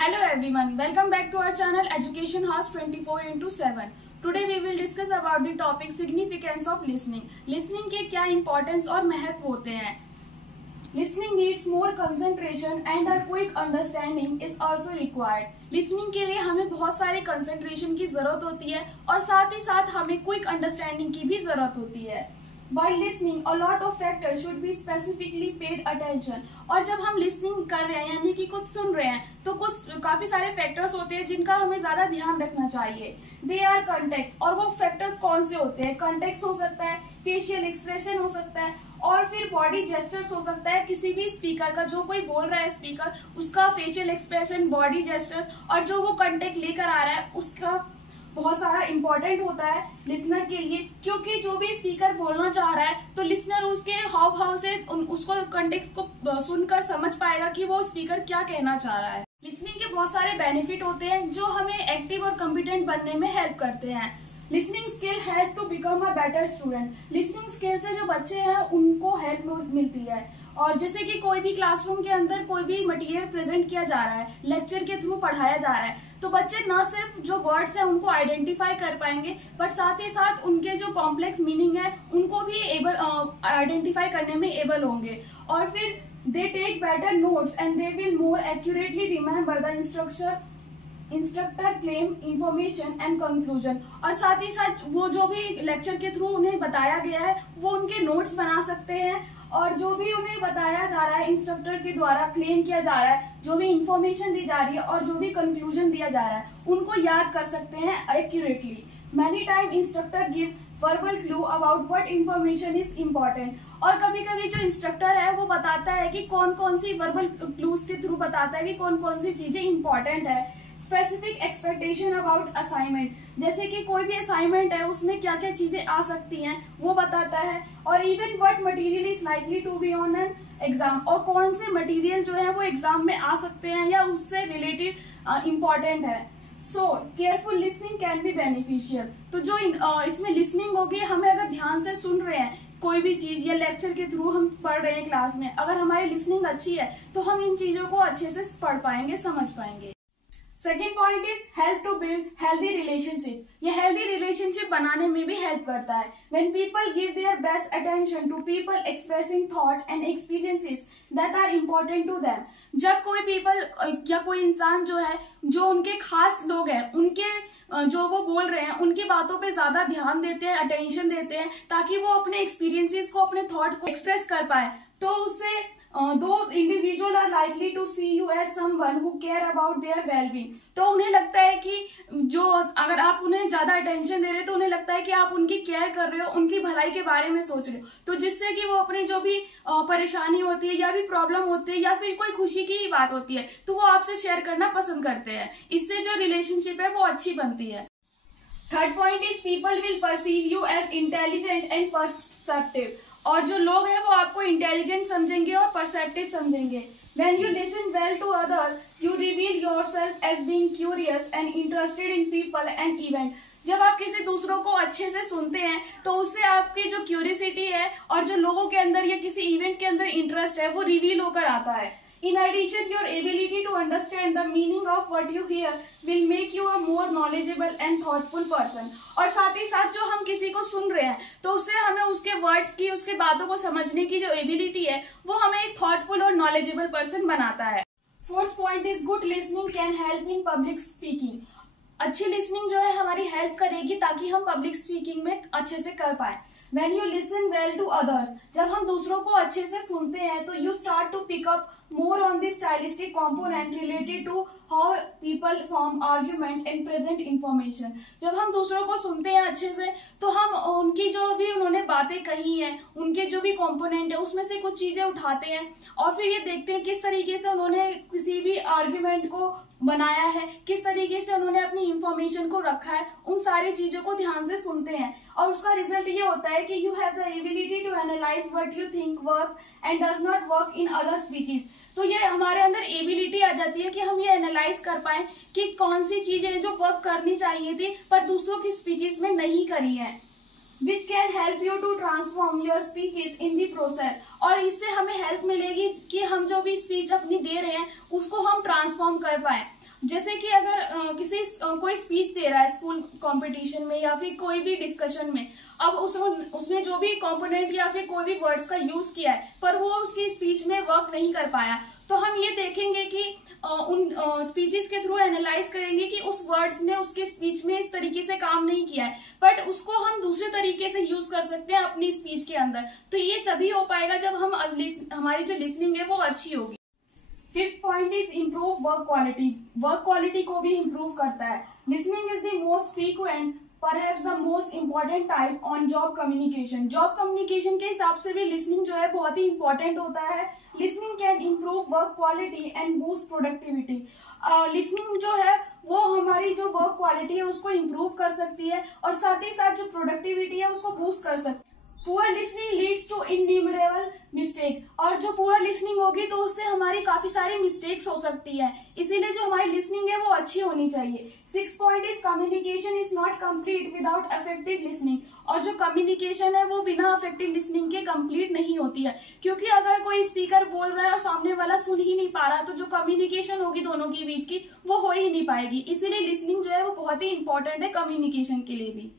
Hello everyone, welcome back to our channel Education House 24/7. Today we will discuss about the topic significance of listening. Listening के क्या importance और महत्व होते हैं. Listening needs more concentration and a quick understanding is also required. Listening के लिए हमें बहुत सारे concentration की जरूरत होती है और साथ ही साथ हमें quick understanding की भी जरूरत होती है. While listening, a lot of factors should be specifically paid attention. और जब हम listening कर रहे हैं यानी कि कुछ सुन रहे हैं तो काफी सारे factors होते हैं जिनका हमें ज्यादा ध्यान रखना चाहिए. They are context. और वो factors कौन से होते हैं? Context हो सकता है, facial expression हो सकता है और फिर body gestures हो सकता है. किसी भी speaker का, जो कोई बोल रहा है speaker, उसका facial expression, body gestures और जो वो content लेकर आ रहा है उसका बहुत सारा इम्पोर्टेंट होता है लिसनर के लिए, क्योंकि जो भी स्पीकर बोलना चाह रहा है तो लिसनर उसके हाव भाव से उसको कंटेक्स्ट को सुनकर समझ पाएगा कि वो स्पीकर क्या कहना चाह रहा है. लिसनिंग के बहुत सारे बेनिफिट होते हैं जो हमें एक्टिव और कॉम्पिटेंट बनने में हेल्प करते हैं. Listening skill help to become a better student. Listening skill से जो बच्चे हैं उनको हेल्प मिलती है. और जैसे कि कोई भी क्लासरूम के अंदर कोई भी मटेरियल प्रेजेंट किया जा रहा है, लेक्चर के थ्रू पढ़ाया जा रहा है, तो बच्चे न सिर्फ जो वर्ड्स हैं उनको आइडेंटिफाई कर पाएंगे बट साथ ही साथ उनके जो कॉम्प्लेक्स मीनिंग है उनको भी आइडेंटिफाई करने में एबल होंगे. और फिर they take better notes and they will more accurately remember the instructor claim information and conclusion. और साथ ही साथ वो जो भी लेक्चर के थ्रू उन्हें बताया गया है वो उनके नोट्स बना सकते हैं और जो भी उन्हें बताया जा रहा है इंस्ट्रक्टर के द्वारा क्लेम किया जा रहा है, जो भी इंफॉर्मेशन दी जा रही है और जो भी कंक्लूजन दिया जा रहा है उनको याद कर सकते हैं accurately. Many time instructor give verbal clue about what information is important. और कभी कभी जो इंस्ट्रक्टर है वो बताता है कि कौन कौन सी वर्बल क्लूज के थ्रू बताता है कि कौन कौन सी चीजें इंपॉर्टेंट है. स्पेसिफिक एक्सपेक्टेशन अबाउट असाइनमेंट, जैसे कि कोई भी असाइनमेंट है उसमें क्या क्या चीजें आ सकती हैं वो बताता है. और even what material is likely to be on an exam, और कौन से मटेरियल जो है वो एग्जाम में आ सकते हैं या उससे रिलेटेड इम्पोर्टेंट है. So careful listening can be beneficial. तो जो इसमें लिसनिंग होगी, हमें अगर ध्यान से सुन रहे हैं कोई भी चीज या लेक्चर के थ्रू हम पढ़ रहे हैं क्लास में, अगर हमारी लिसनिंग अच्छी है तो हम इन चीजों को अच्छे से पढ़ पाएंगे, समझ पाएंगे. Second point is help to build healthy relationship. ये हेल्दी रिलेशनशिप बनाने में भी हेल्प करता है. When people give their best attention to people expressing thought and experiences that are important to them. जब कोई पीपल या कोई इंसान जो है, जो उनके खास लोग हैं, उनके जो वो बोल रहे हैं उनकी बातों पे ज्यादा ध्यान देते हैं, अटेंशन देते हैं, ताकि वो अपने एक्सपीरियंसेस को, अपने थॉट को एक्सप्रेस कर पाए, तो उससे those individuals are likely to see you as someone who care about their well-being. तो उन्हें लगता है कि जो अगर आप उन्हें ज्यादा अटेंशन दे रहे हो तो उन्हें लगता है कि आप उनकी केयर कर रहे हो, उनकी भलाई के बारे में सोच रहे हो, तो जिससे कि वो अपनी जो भी परेशानी होती है या भी प्रॉब्लम होती है या फिर कोई खुशी की ही बात होती है तो वो आपसे शेयर करना पसंद करते हैं. इससे जो रिलेशनशिप है वो अच्छी बनती है. Third point is people will perceive you as intelligent and perceptive. और जो लोग हैं वो आपको इंटेलिजेंट समझेंगे और परसेप्टिव समझेंगे. When you listen well to others, you reveal yourself as being curious and interested in people and events. जब आप किसी दूसरों को अच्छे से सुनते हैं तो उससे आपकी जो क्यूरियोसिटी है और जो लोगों के अंदर या किसी इवेंट के अंदर इंटरेस्ट है वो रिवील होकर आता है. In addition, your ability to understand the meaning of what you hear will make you a more knowledgeable and thoughtful person. और साथ ही साथ जो हम किसी को सुन रहे हैं तो उससे हमें उसके वर्ड्स की, उसके बातों को समझने की जो एबिलिटी है वो हमें एक थॉटफुल और नॉलेजेबल पर्सन बनाता है. Fourth point is good listening can help in public speaking. अच्छी लिसनिंग जो है हमारी हेल्प करेगी ताकि हम पब्लिक स्पीकिंग में अच्छे से कर पाए. When you listen well to others, जब हम दूसरों को अच्छे से सुनते हैं तो you start to pick up more on the stylistic component related to how people form argument and present information. जब हम दूसरों को सुनते हैं अच्छे से तो हम उनकी जो भी उन्होंने बातें कही हैं, उनके जो भी कंपोनेंट है उसमें से कुछ चीजें उठाते हैं और फिर ये देखते हैं किस तरीके से उन्होंने किसी भी आर्ग्यूमेंट को बनाया है, किस तरीके से उन्होंने अपनी इंफॉर्मेशन को रखा है, उन सारी चीजों को ध्यान से सुनते हैं. और उसका रिजल्ट ये होता है कि you have the ability to analyse what you think work and does not work in other speeches. तो ये हमारे अंदर एबिलिटी आ जाती है कि हम ये एनालाइज कर पाए कि कौन सी चीजें जो वर्क करनी चाहिए थी पर दूसरों की स्पीचेस में नहीं करी है. which can help you to transform your speeches in the process. और इससे हमें हेल्प मिलेगी कि हम जो भी स्पीच अपनी दे रहे हैं उसको हम ट्रांसफॉर्म कर पाए. जैसे कि अगर कोई स्पीच दे रहा है स्कूल कंपटीशन में या फिर कोई भी डिस्कशन में, अब उसने जो भी कंपोनेंट या फिर कोई भी वर्ड्स का यूज किया है पर वो उसकी स्पीच में वर्क नहीं कर पाया, तो हम ये देखेंगे कि उन स्पीचेस के थ्रू एनालाइज करेंगे कि उस वर्ड्स ने उसके स्पीच में इस तरीके से काम नहीं किया है, बट उसको हम दूसरे तरीके से यूज कर सकते हैं अपनी स्पीच के अंदर। तो ये तभी हो पाएगा जब हम हमारी जो लिसनिंग है वो अच्छी होगी। Fifth point is improve work quality. Work quality को भी इम्प्रूव करता है। Listening is the most frequent perhaps the most important type on job communication. Job communication के हिसाब से भी लिसनिंग जो है बहुत ही इंपॉर्टेंट होता है। Listening can improve work quality and boost productivity. Listening जो है वो हमारी जो वर्क क्वालिटी है उसको इम्प्रूव कर सकती है और साथ ही साथ जो प्रोडक्टिविटी है उसको बूस्ट कर सकती है। Poor listening leads to innumerable mistake, और जो पुअर लिसनिंग होगी तो उससे हमारी काफी सारी मिस्टेक्स हो सकती है, इसीलिए जो हमारी लिसनिंग है वो अच्छी होनी चाहिए। Six point is communication is not complete without effective listening. और जो कम्युनिकेशन है वो बिना इफेक्टिव लिसनिंग के कंप्लीट नहीं होती है, क्योंकि अगर कोई स्पीकर बोल रहा है और सामने वाला सुन ही नहीं पा रहा तो जो कम्युनिकेशन होगी दोनों के बीच की वो हो ही नहीं पाएगी। इसीलिए लिसनिंग जो है वो बहुत ही इंपॉर्टेंट है कम्युनिकेशन के लिए भी।